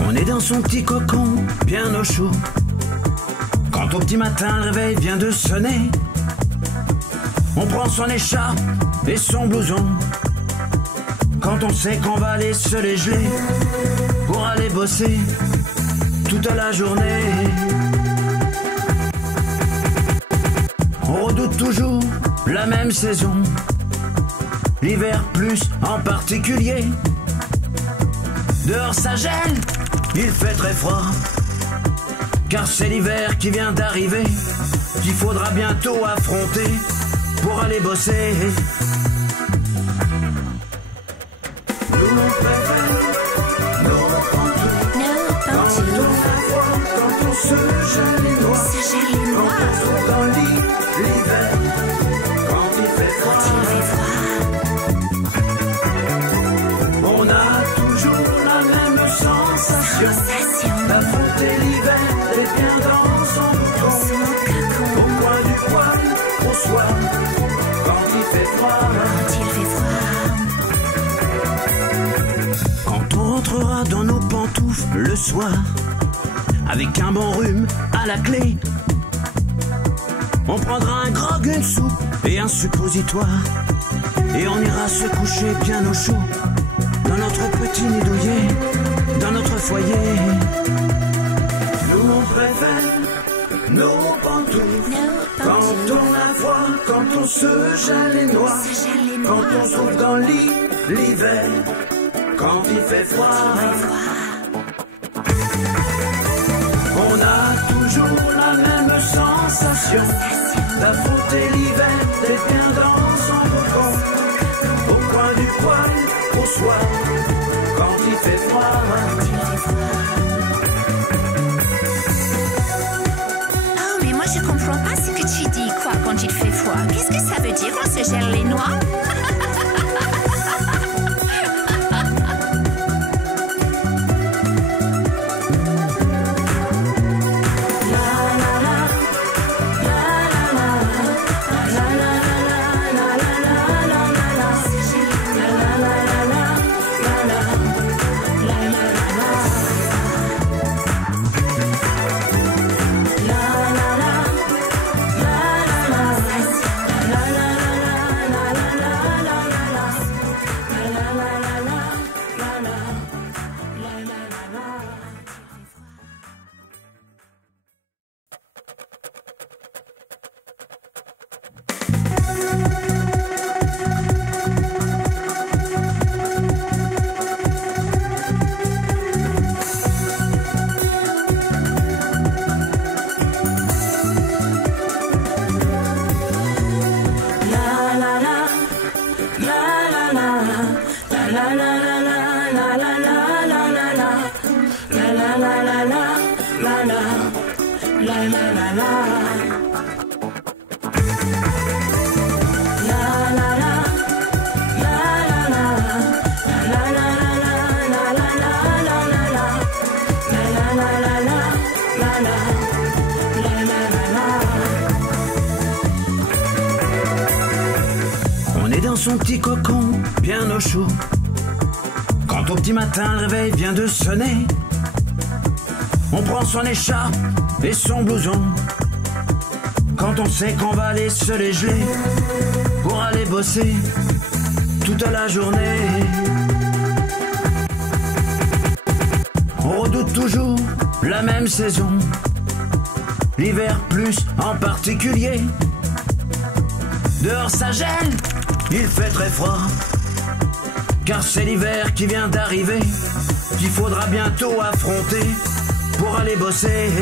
On est dans son petit cocon, bien au chaud. Quand au petit matin le réveil vient de sonner, on prend son écharpe et son blouson. Quand on sait qu'on va aller se les geler pour aller bosser toute la journée. On redoute toujours la même saison, l'hiver plus en particulier. Dehors ça gèle, il fait très froid, car c'est l'hiver qui vient d'arriver, qu'il faudra bientôt affronter pour aller bosser. Nous on préfère nos pantoufles, quand on a froid, quand on se gèle les noix, quand on trouve dans le lit l'hiver, quand il fait froid. On a toujours la même sensation d'affronter l'hiver et bien dans son cocon, au coin du poil, au soir, quand il fait froid. Quand on rentrera dans nos pantoufles le soir, avec un bon rhume à la clé, on prendra un grog, une soupe et un suppositoire, et on ira se coucher bien au chaud dans notre petit nid douillet, dans notre foyer. Nous on préfère nos pantoufles, quand on a froid, quand on se gèle les noix, quand on se trouve dans le lit l'hiver, quand il fait froid. On a toujours la même sensation d'affronter l'hiver et bien dans son cocon, au coin du poil, au soir, quand il fait froid. Oh, mais moi je comprends pas ce que tu dis, quoi, quand il fait froid. Qu'est-ce que ça veut dire, on se gèle les noix? On est dans son petit cocon, bien au chaud. Quand au petit matin le réveil vient de sonner, on prend son écharpe et son blouson. Quand on sait qu'on va aller se les geler pour aller bosser toute la journée. On redoute toujours la même saison, l'hiver plus en particulier. Dehors ça gèle, il fait très froid, car c'est l'hiver qui vient d'arriver, qu'il faudra bientôt affronter pour aller bosser.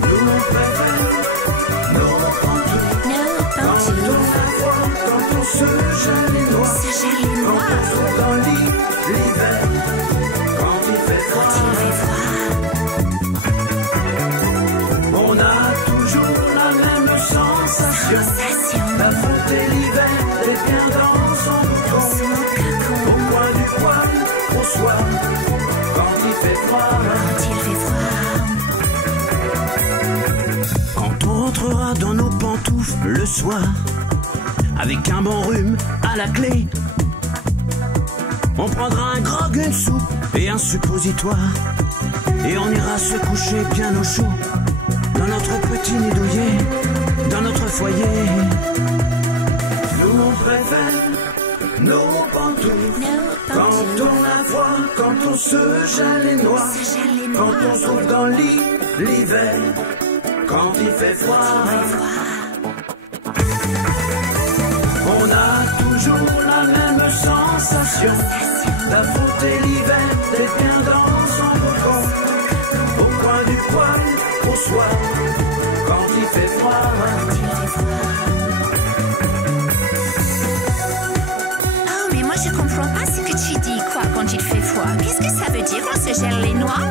Nous on préfère nos pantoufles, quand on a froid, quand on se gèle les noix, quand on trouve dans le lit l'hiver, quand il fait froid. On a toujours la même sensation soir, avec un bon rhume à la clé. On prendra un grog, une soupe et un suppositoire, et on ira se coucher bien au chaud, dans notre petit nid douillet, dans notre foyer. Nous on préfère nos pantoufles, quand on a froid, quand on se gèle les noix, quand on se trouve dans le lit l'hiver, quand il fait froid. On a toujours la même sensation d'affronter l'hiver, d'être bien dans son cocon, au coin du poêle, au soir, quand il fait froid. Oh, mais moi je comprends pas ce que tu dis, quoi, quand il fait froid. Qu'est-ce que ça veut dire, on se gèle les noix?